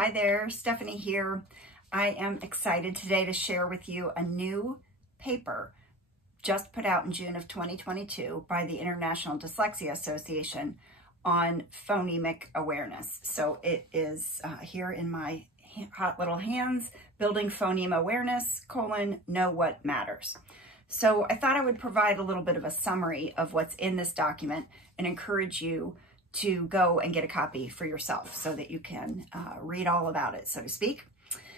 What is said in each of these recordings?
Hi there, Stephanie here. I am excited today to share with you a new paper just put out in June of 2022 by the International Dyslexia Association on phonemic awareness. So it is here in my hot little hands, Building Phoneme Awareness, Know What Matters. So I thought I would provide a little bit of a summary of what's in this document and encourage you to go and get a copy for yourself so that you can read all about it, so to speak.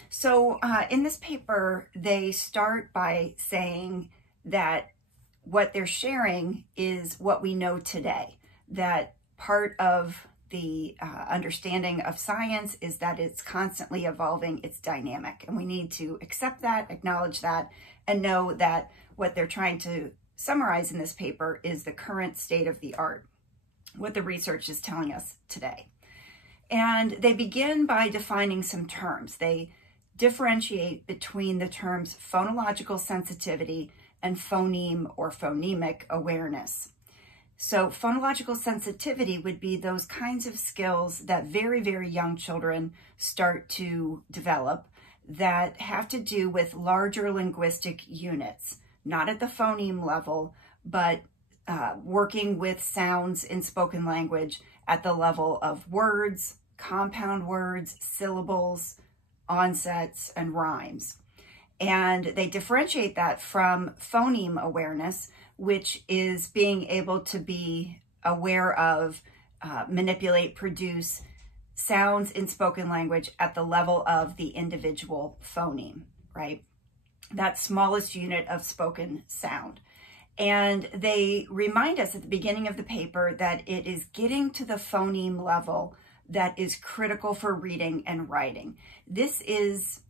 So in this paper, they start by saying that what they're sharing is what we know today, that part of the understanding of science is that it's constantly evolving, it's dynamic, and we need to accept that, acknowledge that, and know that what they're trying to summarize in this paper is the current state of the art, what the research is telling us today. And they begin by defining some terms. They differentiate between the terms phonological sensitivity and phoneme or phonemic awareness. So phonological sensitivity would be those kinds of skills that very, very young children start to develop that have to do with larger linguistic units, not at the phoneme level, but working with sounds in spoken language at the level of words, compound words, syllables, onsets, and rhymes. And they differentiate that from phoneme awareness, which is being able to be aware of, manipulate, produce sounds in spoken language at the level of the individual phoneme, right? That smallest unit of spoken sound. And they remind us at the beginning of the paper that it is getting to the phoneme level that is critical for reading and writing. This is,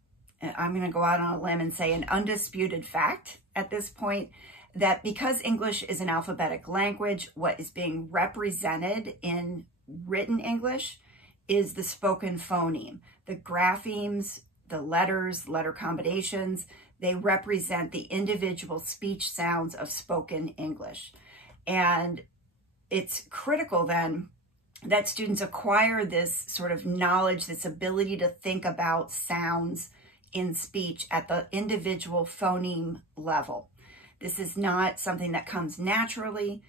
I'm going to go out on a limb and say, an undisputed fact at this point, that because English is an alphabetic language, what is being represented in written English is the spoken phoneme. The graphemes, the letters, letter combinations, they represent the individual speech sounds of spoken English. And it's critical then that students acquire this sort of knowledge, this ability to think about sounds in speech at the individual phoneme level. This is not something that comes naturally.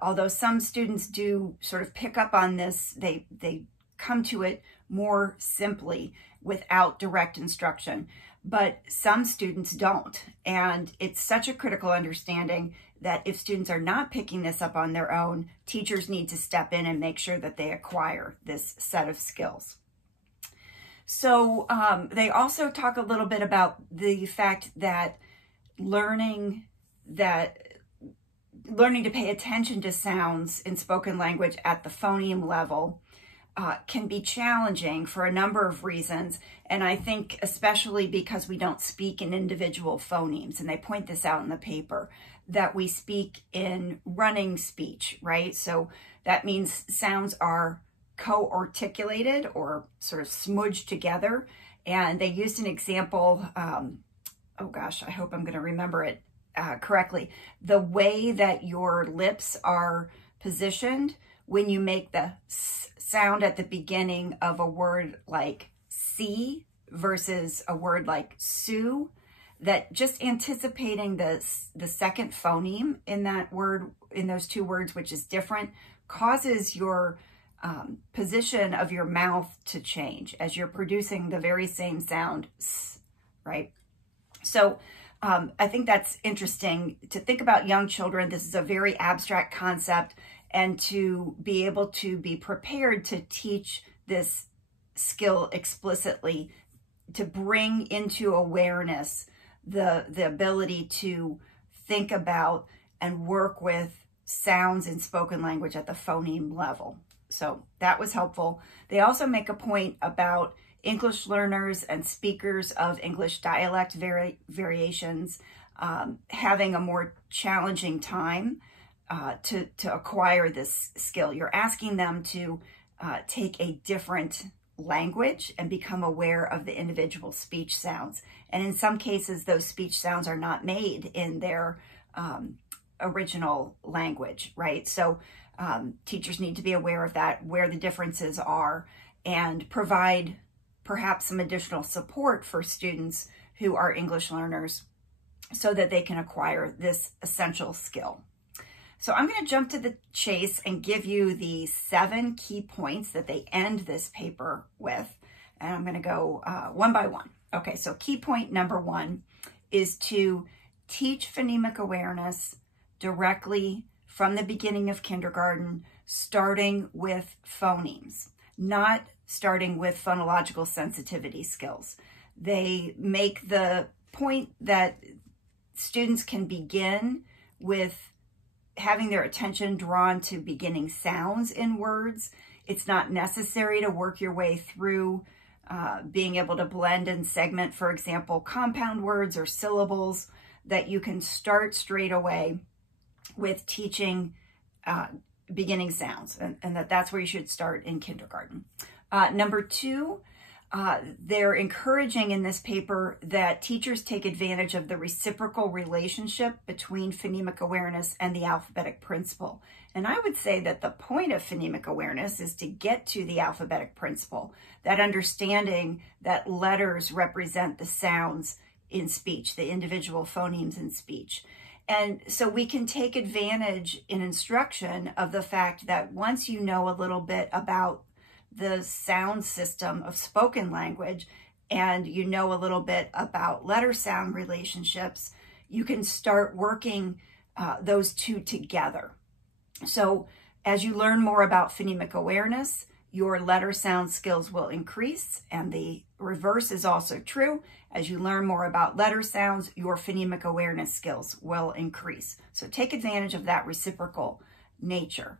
Although some students do sort of pick up on this, they come to it more simply without direct instruction. But some students don't. And it's such a critical understanding that if students are not picking this up on their own, teachers need to step in and make sure that they acquire this set of skills. So they also talk a little bit about the fact that learning to pay attention to sounds in spoken language at the phoneme level can be challenging for a number of reasons. And I think especially because we don't speak in individual phonemes, and they point this out in the paper, that we speak in running speech, right? So that means sounds are co-articulated or sort of smudged together. And they used an example, oh gosh, I hope I'm going to remember it correctly. The way that your lips are positioned when you make the sound at the beginning of a word like see versus a word like sue, that just anticipating the second phoneme in that word, in those two words, which is different, causes your position of your mouth to change as you're producing the very same sound, right? So I think that's interesting to think about young children. This is a very abstract concept, and to be able to be prepared to teach this skill explicitly, to bring into awareness the ability to think about and work with sounds in spoken language at the phoneme level. So that was helpful. They also make a point about English learners and speakers of English dialect variations having a more challenging time to acquire this skill. You're asking them to take a different language and become aware of the individual speech sounds. And in some cases, those speech sounds are not made in their original language, right? So teachers need to be aware of that, where the differences are, and provide perhaps some additional support for students who are English learners so that they can acquire this essential skill. So I'm going to jump to the chase and give you the 7 key points that they end this paper with. And I'm going to go one by one. Okay, so key point number 1 is to teach phonemic awareness directly from the beginning of kindergarten, starting with phonemes, not starting with phonological sensitivity skills. They make the point that students can begin with having their attention drawn to beginning sounds in words. It's not necessary to work your way through being able to blend and segment, for example, compound words or syllables, that you can start straight away with teaching beginning sounds, and that's where you should start in kindergarten. Number 2, they're encouraging in this paper that teachers take advantage of the reciprocal relationship between phonemic awareness and the alphabetic principle. And I would say that the point of phonemic awareness is to get to the alphabetic principle, that understanding that letters represent the sounds in speech, the individual phonemes in speech. And so we can take advantage in instruction of the fact that once you know a little bit about the sound system of spoken language and you know a little bit about letter sound relationships, you can start working those two together. So as you learn more about phonemic awareness, your letter sound skills will increase, and the reverse is also true. As you learn more about letter sounds, your phonemic awareness skills will increase. So take advantage of that reciprocal nature.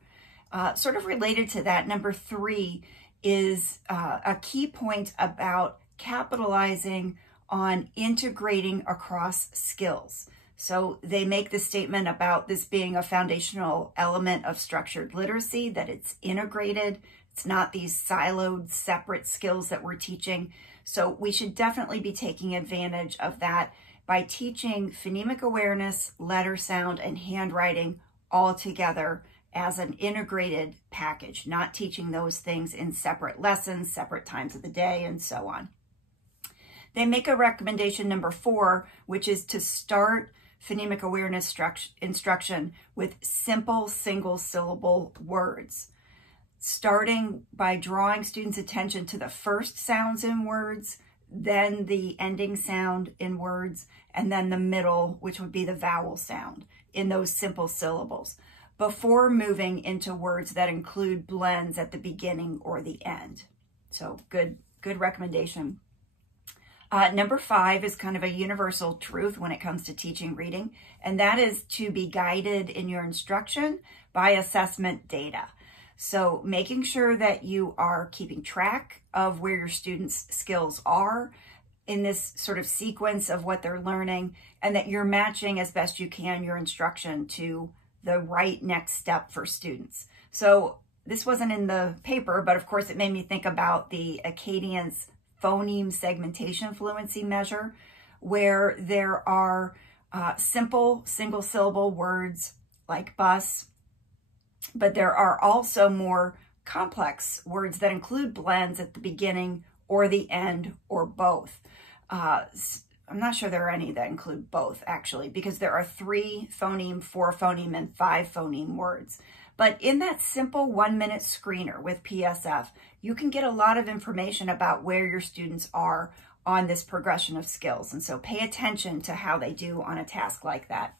Sort of related to that, number 3 is a key point about capitalizing on integrating across skills. So they make the statement about this being a foundational element of structured literacy, that it's integrated. It's not these siloed, separate skills that we're teaching. So we should definitely be taking advantage of that by teaching phonemic awareness, letter sound, and handwriting all together as an integrated package, not teaching those things in separate lessons, separate times of the day, and so on. They make a recommendation number 4, which is to start phonemic awareness instruction with simple single syllable words, starting by drawing students' attention to the first sounds in words, then the ending sound in words, and then the middle, which would be the vowel sound in those simple syllables, before moving into words that include blends at the beginning or the end. So good recommendation. Number 5 is kind of a universal truth when it comes to teaching reading, and that is to be guided in your instruction by assessment data. So making sure that you are keeping track of where your students' skills are in this sort of sequence of what they're learning, and that you're matching as best you can your instruction to the right next step for students. So this wasn't in the paper, but of course it made me think about the Acadian's phoneme segmentation fluency measure, where there are simple single syllable words like bus, but there are also more complex words that include blends at the beginning or the end or both. I'm not sure there are any that include both, actually, because there are 3 phoneme, 4 phoneme, and 5 phoneme words. But in that simple 1-minute screener with PSF, you can get a lot of information about where your students are on this progression of skills. And so pay attention to how they do on a task like that.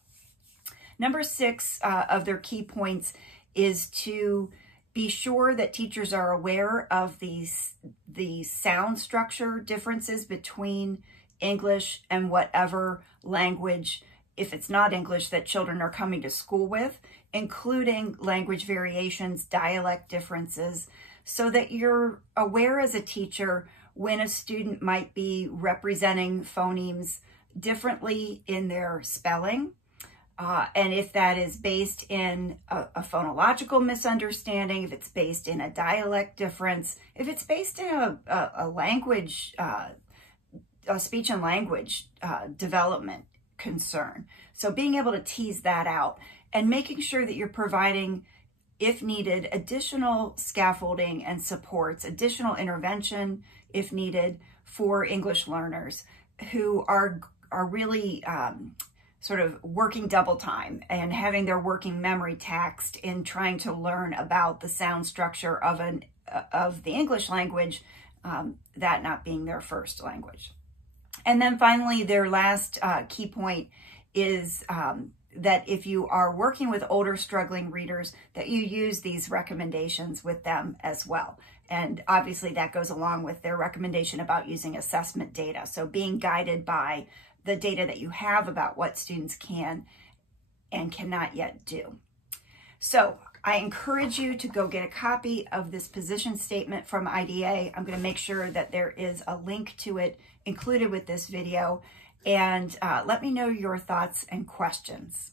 Number 6 of their key points is to be sure that teachers are aware of the sound structure differences between English and whatever language, if it's not English, that children are coming to school with, including language variations, dialect differences, so that you're aware as a teacher when a student might be representing phonemes differently in their spelling, and if that is based in a phonological misunderstanding, if it's based in a dialect difference, if it's based in a language, a speech and language development concern. So being able to tease that out and making sure that you're providing if needed, additional scaffolding and supports, additional intervention if needed for English learners who are really sort of working double time and having their working memory taxed in trying to learn about the sound structure of the English language, that not being their first language. And then finally, their last key point is that if you are working with older struggling readers, that you use these recommendations with them as well. And obviously that goes along with their recommendation about using assessment data. So being guided by the data that you have about what students can and cannot yet do. So I encourage you to go get a copy of this position statement from IDA. I'm going to make sure that there is a link to it included with this video. And let me know your thoughts and questions.